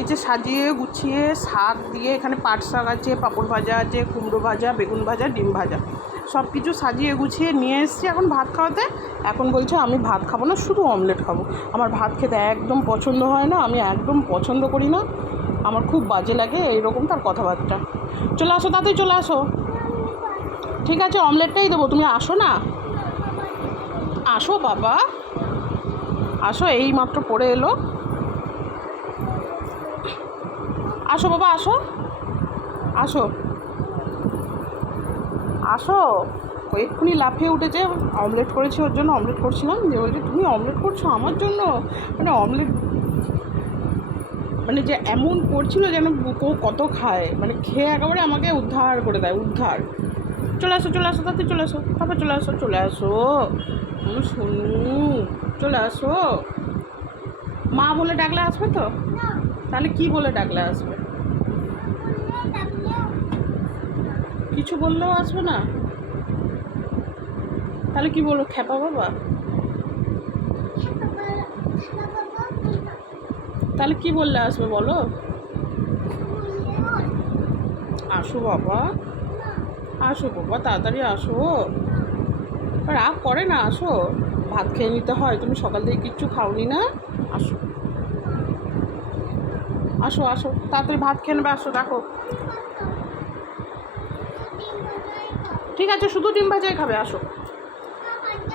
এই যে সাজিয়ে গুছিয়ে শাক দিয়ে, এখানে পাট শাক আছে, পাঁপড় ভাজা আছে, কুমড়ো ভাজা, বেগুন ভাজা, ডিম ভাজা, সব কিছু সাজিয়ে গুছিয়ে নিয়ে এসেছি এখন ভাত খাওয়াতে। এখন বলছে আমি ভাত খাবো না, শুধু অমলেট খাবো। আমার ভাত খেতে একদম পছন্দ হয় না, আমি একদম পছন্দ করি না, আমার খুব বাজে লাগে এইরকম তার কথাবার্তা। চলে আসো, তাড়াতাড়ি চলে আসো। ঠিক আছে, অমলেটটাই দেবো, তুমি আসো না, আসো বাবা, আসো, এই মাত্র পড়ে এলো। আসো বাবা, আসো, আসো, আসো। এক্ষুনি লাফিয়ে উঠেছে, অমলেট করেছি ওর জন্য, অমলেট করছিলাম, যে বলছে তুমি অমলেট করছো আমার জন্য, মানে অমলেট মানে যে এমন করছিল যেন ও কত খায়, মানে খেয়ে একেবারে আমাকে উদ্ধার করে দেয়, উদ্ধার। চলে আসো, চলে আসো, তাতে চলে আসো, তারপর চলে আসো, চলে আসো, শুনু, চলে আসো। মা বলে ডাকলে আসবে তো? তাহলে কি বলে ডাকলে আসবে? কিছু বললেও আসবে না? তাহলে কি বলবো, খ্যাপা বাবা? তাহলে কি বললে আসবে বলো? আসো বাবা, আসো বাবা, তাড়াতাড়ি আসো, রাগ করে না, আসো, ভাত খেয়ে নিতে হয়, তুমি সকাল থেকে কিচ্ছু খাওনি না, আসো, আসো, আসো, তাড়াতাড়ি ভাত খেয়ে নেবে, আসো, দেখো। ঠিক আছে, শুধু ডিম ভাজাই খাবে, আসো।